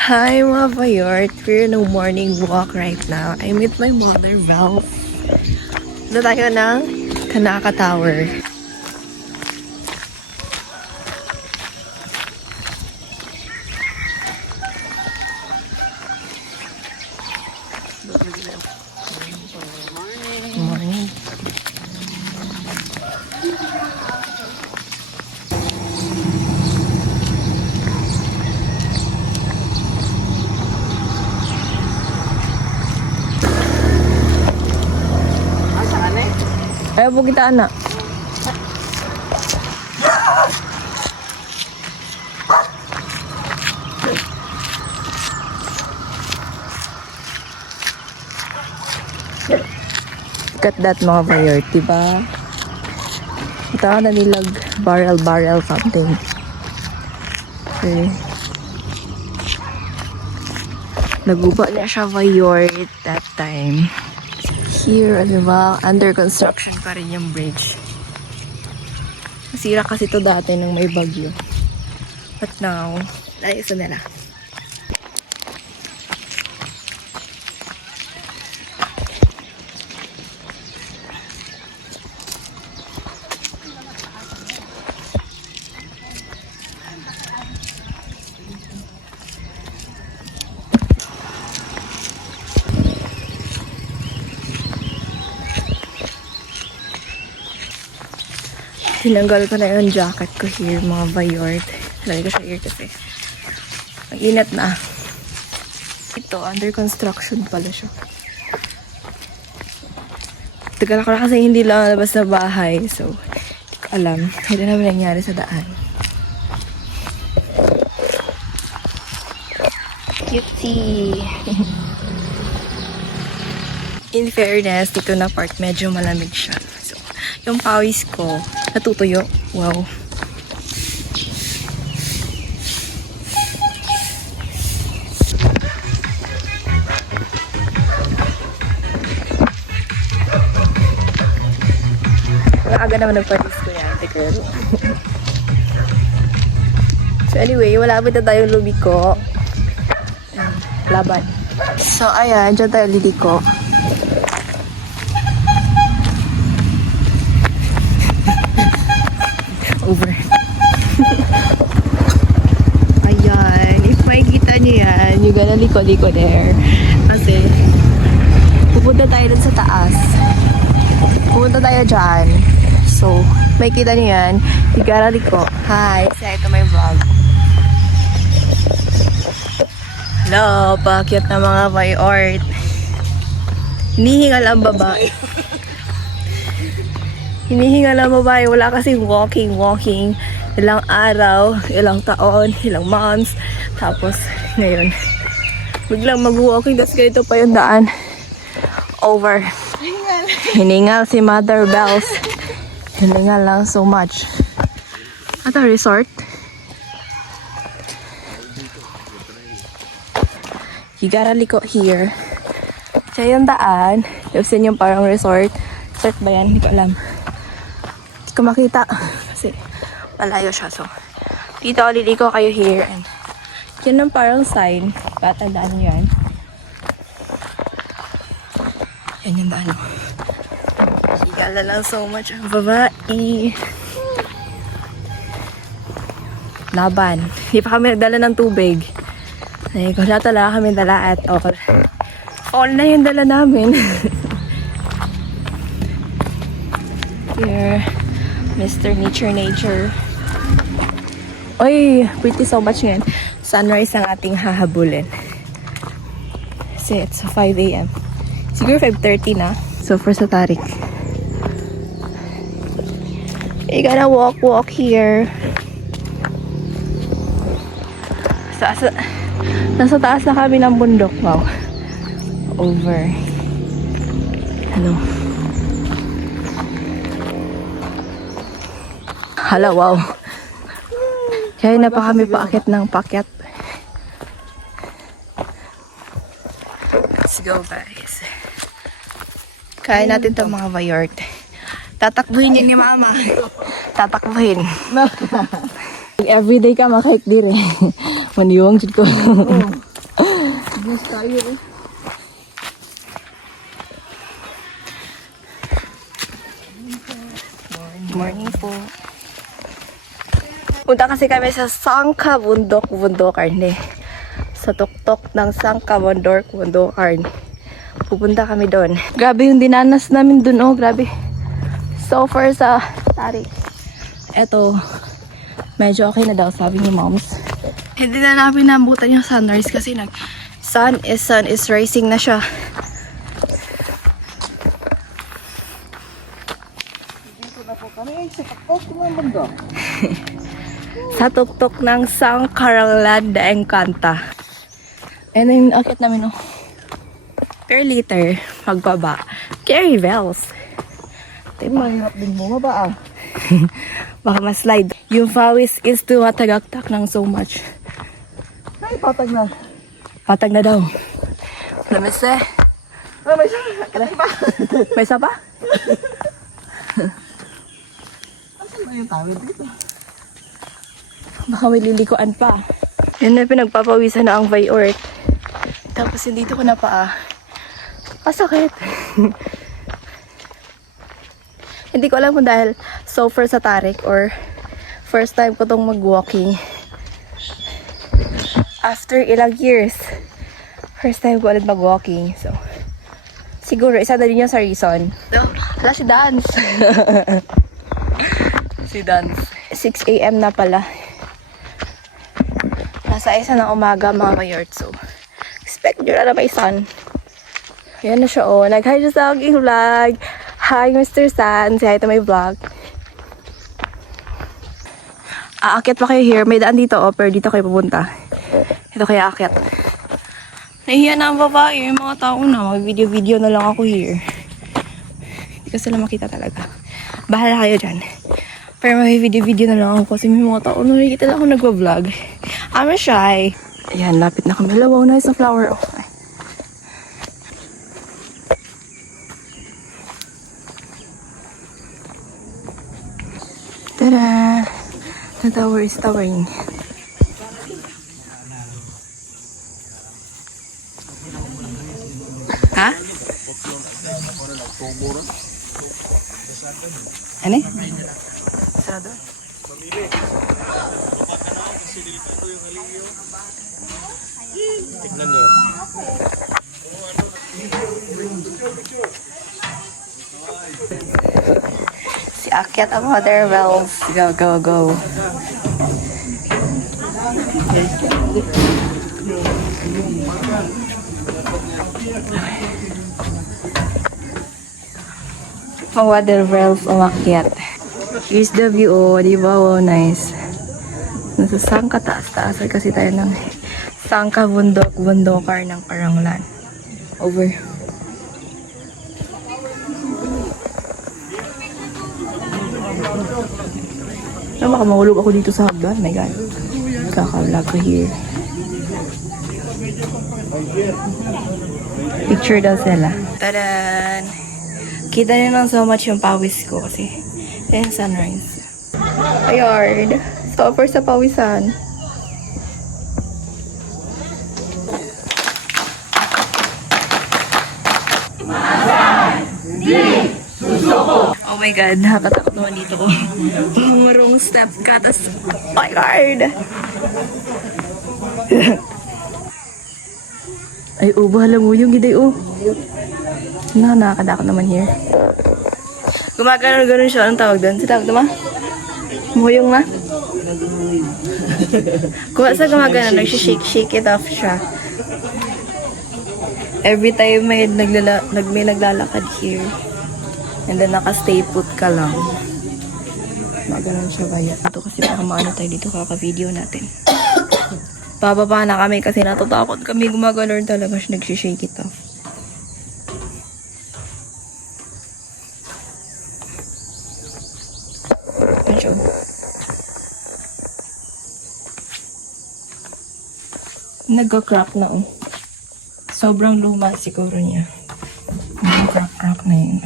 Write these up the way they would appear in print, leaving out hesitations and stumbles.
Hi mga Bayort! We're in a morning walk right now. I'm with my mother, Val. Doon tayo ng Kanaka Tower. Morning. Ayaw po kita, anak. Look at that mga Bayort, diba? Ito na nilag barrel something. Okay. Naguba na siya Bayort that time. Here, diba? Under construction pa rin yung bridge. Nasira kasi to dati nung may bagyo. But now, ayos na nila. Tinanggal ko na yung jacket ko here, mga Bayort. Lagay ko sa ear kasi ang init na. Ito, under construction pala siya. Tagal ko na kasi hindi lang labas na bahay. So, hindi ko alam. Hindi naman nangyari sa daan. Cutie! In fairness, dito na part medyo malamig siya. So, yung pawis ko, natutuyo. Wow. Aga naman nagpatis ko yan, girl. So anyway, malapit na tayong lumiko. Laban. So ayan, dyan tayo liliko. Over. Ayan. If makikita nyo yan, you gonna liko-liko there. Kasi, pupunta tayo dun sa taas. Pupunta tayo dyan. So, makikita nyo yan, you gotta liko. Hi, say ito my vlog. Hello, pakyat na mga Bayort. Hinihingal ang babae. Hinihingal ang babae. Wala kasing walking. Ilang araw, ilang taon, ilang months. Tapos, ngayon, biglang mag-walking. Tapos ganito pa yung daan. Over. Hiningal si Mother Bells. Hiningal lang so much. At a resort. You gotta liko here. Siya yung daan. Tapos yun yung parang resort. Resort ba yan? Hindi ko alam. Hindi ko makita. Kasi malayo siya. So, dito liliko kayo here. And yun yung parang sign. Patandaan nyo yan. Yan yung daan. Higala lang so much ang babae. Laban. Hindi pa kami nagdala ng tubig. Ay, wala talaga kami dala at all. All na yung dala namin. Here, Mr. Nature. Oy, pretty so much ngayon. Sunrise ang ating hahabulin. Kasi it's 5 a.m. Siguro 5:30 na. So, for sa tarik. You gotta walk here. Nasa taas na kami ng bundok. Wow. Over. Hello. Hala, wow. Kaya na pa kami paakyat ng paakyat. Let's go, guys. Kaya natin itong mga Bayort. Tatakbuhin yun ni Mama. Tatakbuhin. Everyday ka makahik dire. Maniwang jud ko. Fitness tayo eh. Morning po. Punta kasi kami sa Sangka Bundok-Bundokan eh. Sa tuktok ng Sangka Bundok-Bundokan. Pupunta kami doon. Grabe yung dinanas namin doon, oh. Grabe. So far sa Tarik. Eto, medyo okay na daw, sabi ni moms. Hindi na namin nabutan yung sunrise kasi sun is rising na siya. Dito na po kami. Ay, sa takot naman banda. Sa tuktok ng Sangkaralan de Encanta. And then, akit namin, oh. Per liter, magbaba. Carry bells. Eh, mahirap din bumaba ah. Baka ma-slide. Yung pawis is tumatagaktak ng so much. Ay, patag na. Patag na daw. Lamis eh. Ah, may isa. May isa pa? Asan ba yung tawid dito? Baka may lilikuan pa. Yun na, pinagpapawisan na ang Vayor. Tapos hindi ko na paa. Pasakit. Hindi ko alam kung dahil so far sa Tarik or first time ko tong mag-walking. After ilang years, first time ko ulit mag-walking. So, siguro isa na din yun sa reason. Wala si Dance. Si Dance. 6 AM na pala. Nasa isa ng umaga mga kayort. So, expect nyo na may sun. Ayan na siya, oh. Nag-hi siya sa aking vlog. Hi, Mr. San. Say hi to my vlog. Aakit pa kayo here. May daan dito, oh. Pero dito kayo pupunta. Ito kaya aakit. Nahiya na ang babae. Yung mga tao na. Mag-video-video na lang ako here. Hindi ko sila makita talaga. Bahala kayo dyan. Pero may video-video na lang ako kasi may mga tao na nakikita lang ako nagwa-vlog. I'm shy. Ayan, lapit na kami. Wow, nice na flower. Oh. Tada! The tower is towering. Ha? Ano? Sarado? Tignan nyo. Si Akyat ang Mother Wells. Go, go, go. Ang Mother Wells umakyat. Here's the view, oh. Diba? Wow, nice. Nasa Sangka taas-taas kasi tayo ng Sangka Bundok-Bundokar ng Karanglan. Over. Baka mahulog ako dito sa hagdan. My God. Kaka-vlog ko here. Picture daw sila. Tadan! Kita niyo lang so much yung pawis ko kasi yan sunrise. Ayard. So for sa pawisan. Oh my God, nakakatakot naman dito ko. Pangurong step ka, tas oh my God! Ay, bahala mo yung giday, nakakadakot naman here. Gumagano-ganon siya. Anong tawag doon? Sa tawag doon, ma? Muhuyong, ma? Kung sa gumagano, nag-shake it off siya. Every time may naglalakad here. And then naka-stay put ka lang. Maganon siya ba yan? Ito kasi baka maano tayo dito kaka-video natin. Bababa na kami kasi natatakot kami. Gumaganon talaga siya. Nag-shake it off. Medyo. Nagka-crack na, oh. Sobrang luma siguro niya. Nagka-crack na yun.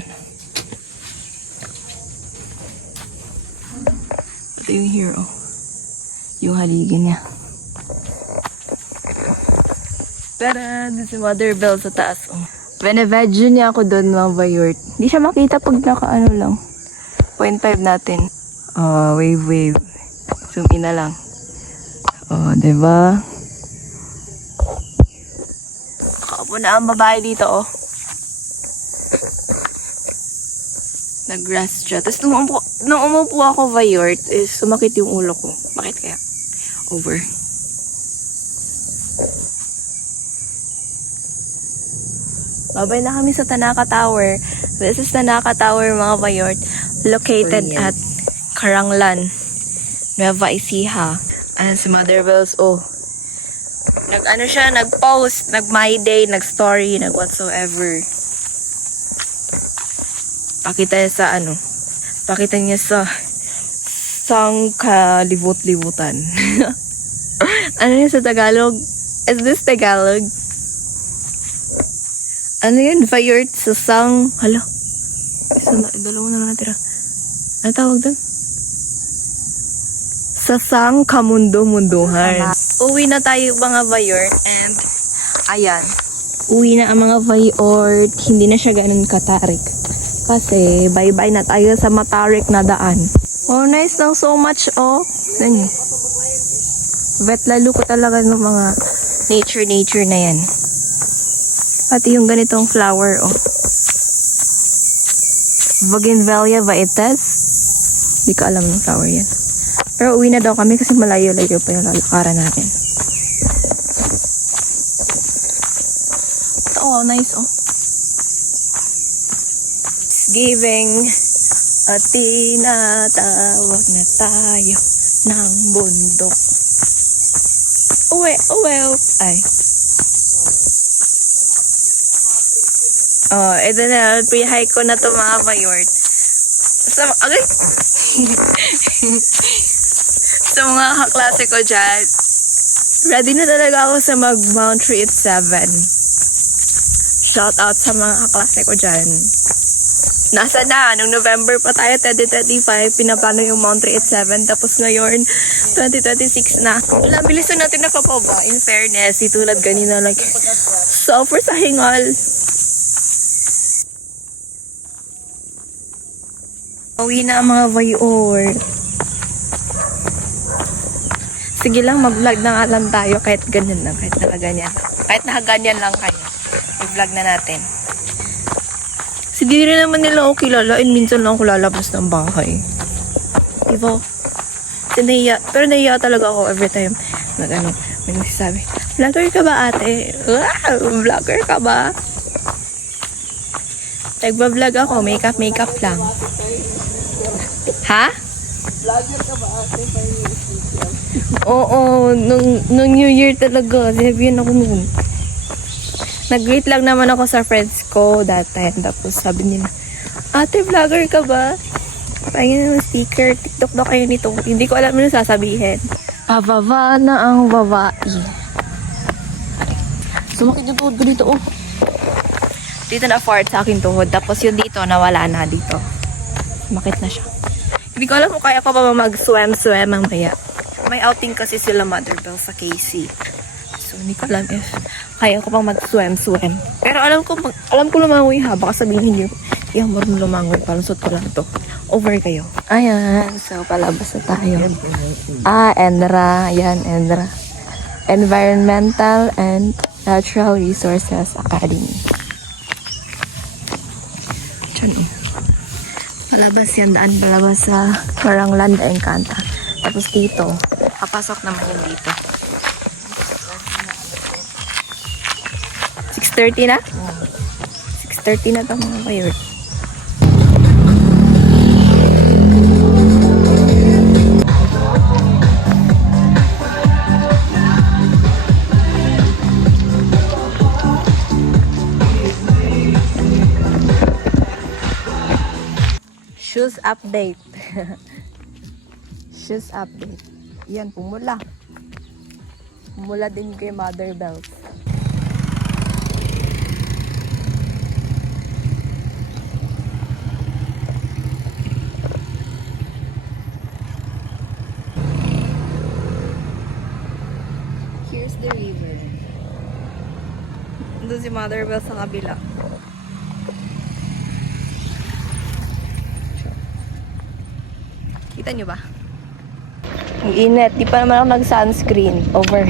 Ito yung here, oh. Yung haligi niya. Tara, doon si Mother Bell sa taas. Oh. Benevedyo niya ako doon, mga bayort. Hindi siya makita pag naka-ano lang. 0.5 natin. Oh, wave. Zoom in na lang. Oh, diba? Nakaupo na ang babae dito, oh. Nag-rest siya. Tapos nung umupo ako, bayort, is sumakit yung ulo ko. Bakit kaya? Over. Babay na kami sa Tanaka Tower. This is Tanaka Tower, mga bayort. Located at Karanglan, Nueva Ecija. And si Mother Bells, oh. Nag-post, nag-my day, nag-story, nag-whatsoever. Pakita niya sa sang kalibot-libutan. Ano yun sa Tagalog? Is this Tagalog? Ano yun? Bayort sa sang... Hala. Dalawa na lang natira. Ano tawag doon? Sa sang kamundo-munduhan. Uwi na tayo mga bayort and ayan. Uwi na ang mga bayort. Hindi na siya ganun katarik. Kasi bye-bye na tayo sa matarik na daan. Oh, nice lang so much, oh. Ganyan. Bet lalo ko talaga ng mga nature na yan. Pati yung ganitong flower, oh. Bougainvillea vaites. Hindi ko alam ng flower yan. Pero uwi na daw kami kasi malayo-layo pa yung lalakaran natin. Oh, nice, oh. It's giving at tinatawag na tayo ng bundok. Uwe. Ay. Oh, ito na. Pre-hike ko na to mga bayort. Sa mga kaklase ko dyan, ready na talaga ako sa mag-Mount 387. Shout out sa mga kaklase ko dyan. Nasa na, nung November pa tayo, 2025, pinaplano yung Mount 387. Tapos ngayon, 2026 na. Wala, bilisan natin nakapaba. In fairness, tulad ganina, like, suffer sa hingal. Uwi na ang mga bayort. Sige lang, mag-vlog na nga lang tayo kahit ganyan lang, kahit nakaganyan. Kahit nakaganyan lang kayo. I-vlog na natin. Kasi di rin naman nila ako kilalain. Minsan lang ako lalabas ng bahay. Diba? Kasi pero nahiya talaga ako every time. May nagsasabi, vlogger ka ba ate? Wow, vlogger ka ba? Nagba-vlog ako, makeup lang. Ha? Vlogger ka ba ate? Oo, nung New Year talaga. Sabihin ako noon. Nag-greet lang naman ako sa friends ko that time. Tapos sabi nila, ate, vlogger ka ba? Pahingin ng sticker. TikTok daw kayo nito. Hindi ko alam ano sasabihin. Pababa na ang babae. Sumakit yung tuhod ko dito, oh. Dito na fart sa akin tuhod. Tapos yung dito, nawala na dito. Sumakit na siya. Hindi ko alam kung kaya ko pa mag-swim mamaya. May outing kasi sila Mother Bell sa KC. So, hindi ko alam if kaya ko pang mag-swim. Pero alam ko lumangoy ha. Baka sabihin niyo, yung marunong lumangoy. Palusot ko lang to. Over kayo. Ayan. So, palabas na tayo. Endra. Yan, Endra. Environmental and Natural Resources Academy. Diyan. Palabas yan. Daan palabas sa Karanglan de Encanta. Tapos dito, papasok naman yung dito. 6:30 na? 6:30 na ito mga bayort. Shoes update. Shoes update. Yan, pumula. Pumula din kay Mother Bell. Here's the river. Doon si Mother Bell sa kabila. Kita nyo ba? Ang init. Di pa naman ako nag-sunscreen. Over.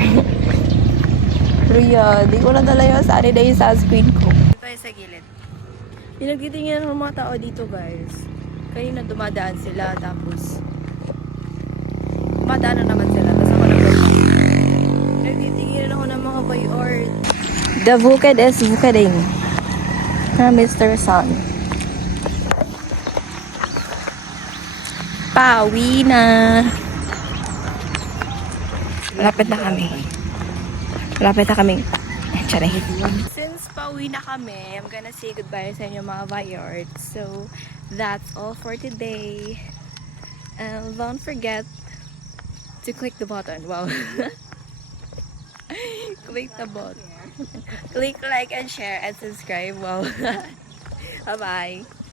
Pero yeah, di ko nadala yung Saturday sunscreen ko. Dito tayo sa gilid. Pinagtitingnan ng mga tao dito, guys. Kanina dumadaan sila, tapos dumadaan na naman sila. Tapos ako nag-dumadaan. Pinagtitingnan ako ng mga bayor. The bukid is bukiding. Na Mr. Sun. Pauwi na. Malapit na kami. Malapit na kami. Charing. Since pauwi na kami, I'm gonna say goodbye sa inyo mga Bayard. So, that's all for today. And don't forget to click the button. Wow. Click the button. Click like and share and subscribe. Wow. Bye-bye.